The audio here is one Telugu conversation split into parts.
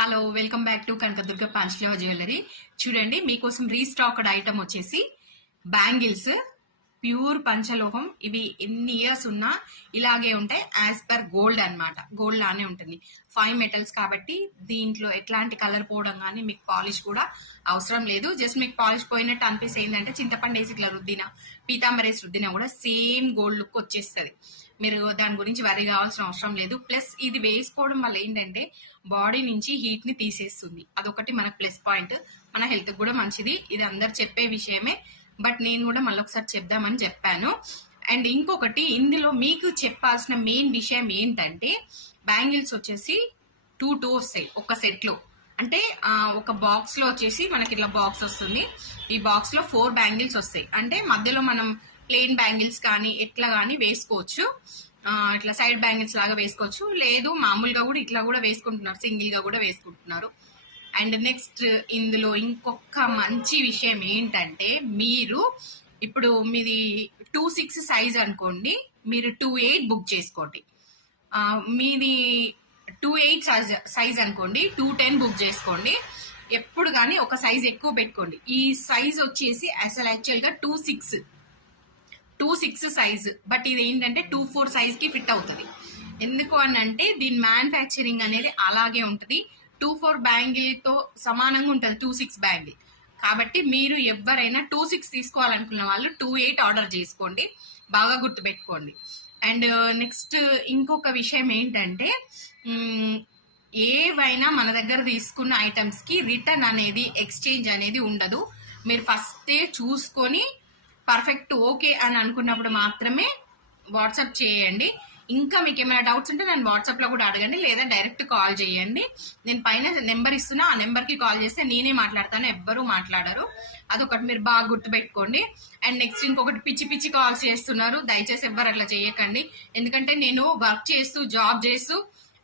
Hello, welcome back to Kanakadurga పాంచలేవ జ్యువెలరీ. చూడండి, మీకోసం రీస్టాక్డ్ ఐటమ్ వచ్చేసి బ్యాంగిల్స్, ప్యూర్ పంచలోహం. ఇవి ఎన్ని ఇయర్స్ ఉన్నా ఇలాగే ఉంటాయి. యాజ్ పర్ గోల్డ్ అన్నమాట. గోల్డ్ లానే ఉంటుంది. 5 మెటల్స్ కాబట్టి దీంట్లో ఎట్లాంటి కలర్ పోవడం కానీ మీకు పాలిష్ కూడా అవసరం లేదు. జస్ట్ మీకు పాలిష్ పోయినట్టు అనిపిస్తే ఏంటంటే చింతపండు వేసి ఇట్లా రుద్దినా, పీతాంబర్ వేసి రుద్దినా కూడా సేమ్ గోల్డ్ లుక్ వచ్చేస్తుంది. మీరు దాని గురించి వరి కావాల్సిన అవసరం లేదు. ప్లస్ ఇది వేసుకోవడం వల్ల ఏంటంటే బాడీ నుంచి హీట్ ని తీసేస్తుంది. అదొకటి మనకు ప్లస్ పాయింట్. మన హెల్త్ కూడా మంచిది. ఇది అందరు చెప్పే విషయమే, బట్ నేను కూడా మళ్ళీ ఒకసారి చెప్దామని చెప్పాను. అండ్ ఇంకొకటి, ఇందులో మీకు చెప్పాల్సిన మెయిన్ విషయం ఏంటంటే బ్యాంగిల్స్ వచ్చేసి 2 వస్తాయి ఒక సెట్ లో. అంటే ఒక బాక్స్ లో వచ్చేసి మనకి ఇట్లా బాక్స్ వస్తుంది. ఈ బాక్స్ లో 4 బ్యాంగిల్స్ వస్తాయి. అంటే మధ్యలో మనం ప్లెయిన్ బ్యాంగిల్స్ కానీ ఎట్లా కానీ వేసుకోవచ్చు. ఇట్లా సైడ్ బ్యాంగిల్స్ లాగా వేసుకోవచ్చు. లేదు మామూలుగా కూడా ఇట్లా కూడా వేసుకుంటున్నారు, సింగిల్ గా కూడా వేసుకుంటున్నారు. అండ్ నెక్స్ట్ ఇందులో ఇంకొక మంచి విషయం ఏంటంటే, మీరు ఇప్పుడు మీది 2.6 సైజ్ అనుకోండి, మీరు 2.8 బుక్ చేసుకోండి. మీది 2.8 సైజ్ అనుకోండి, 2.10 బుక్ చేసుకోండి. ఎప్పుడు కానీ ఒక సైజ్ ఎక్కువ పెట్టుకోండి. ఈ సైజ్ వచ్చేసి అసలు యాక్చువల్ గా 2.6 సైజ్, బట్ ఇది ఏంటంటే 2.4 సైజ్ కి ఫిట్ అవుతుంది. ఎందుకు అని అంటే దీని మ్యానుఫ్యాక్చరింగ్ అనేది అలాగే ఉంటుంది. 2.4 బ్యాంగిల్ తో సమానంగా ఉంటుంది 2.6 బ్యాంగిల్. కాబట్టి మీరు ఎవరైనా 2.6 తీసుకోవాలనుకున్న వాళ్ళు 2.8 ఆర్డర్ చేసుకోండి. బాగా గుర్తు పెట్టుకోండి. అండ్ నెక్స్ట్ ఇంకొక విషయం ఏంటంటే, ఏవైనా మన దగ్గర తీసుకున్న ఐటమ్స్ కి రిటర్న్ అనేది, ఎక్స్చేంజ్ అనేది ఉండదు. మీరు ఫస్టే చూసుకొని పర్ఫెక్ట్ ఓకే అని అనుకున్నప్పుడు మాత్రమే వాట్సాప్ చేయండి. ఇంకా మీకు ఏమైనా డౌట్స్ ఉంటే నన్ను వాట్సాప్ లో కూడా అడగండి, లేదా డైరెక్ట్ కాల్ చేయండి. నేను పైన నెంబర్ ఇస్తున్నా, ఆ నెంబర్ కి కాల్ చేస్తే నేనే మాట్లాడతాను, ఎవ్వరూ మాట్లాడరు. అదొకటి మీరు బాగా గుర్తుపెట్టుకోండి. అండ్ నెక్స్ట్ ఇంకొకటి, పిచ్చి పిచ్చి కాల్స్ చేస్తున్నారు. దయచేసి ఎవ్వరు అట్లా చేయకండి. ఎందుకంటే నేను వర్క్ చేస్తూ, జాబ్ చేస్తూ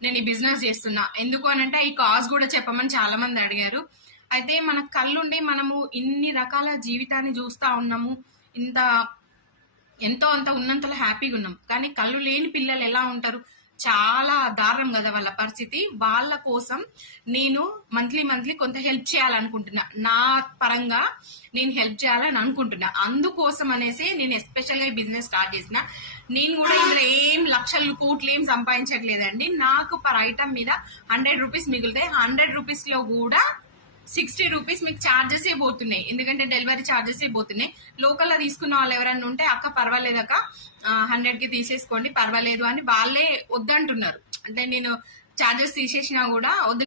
నేను ఈ బిజినెస్ చేస్తున్నా. ఎందుకు అనంటే ఈ కాజ్ కూడా చెప్పమని చాలా మంది అడిగారు. అయితే మన కళ్ళుండి మనము ఇన్ని రకాల జీవితాన్ని చూస్తా ఉన్నాము. ఇంత ఎంతో అంత ఉన్నంతలో హ్యాపీగా ఉన్నాం. కానీ కళ్ళు లేని పిల్లలు ఎలా ఉంటారు? చాలా దారుణం కదా వాళ్ళ పరిస్థితి. వాళ్ళ కోసం నేను మంత్లీ కొంత హెల్ప్ చేయాలనుకుంటున్నా. నా పరంగా నేను హెల్ప్ చేయాలని అనుకుంటున్నా. అందుకోసం అనేసి నేను ఎస్పెషల్ గా ఈ బిజినెస్ స్టార్ట్ చేసిన. నేను కూడా ఇందులో ఏం లక్షలు కోట్లు ఏం సంపాదించట్లేదండి. నాకు పర్ ఐటమ్ మీద 100 రూపీస్ మిగులుతాయి. 100 రూపీస్ లో కూడా 60 రూపీస్ మీకు ఛార్జెస్ పోతున్నాయి. ఎందుకంటే డెలివరీ ఛార్జెస్ పోతున్నాయి. లోకల్ లో తీసుకున్న వాళ్ళు ఎవరైనా ఉంటే అక్క పర్వాలేదక్క 100 కి తీసేసుకోండి పర్వాలేదు అని వాళ్ళే వద్దంటున్నారు. అంటే నేను ఛార్జెస్ తీసేసినా కూడా వద్దు.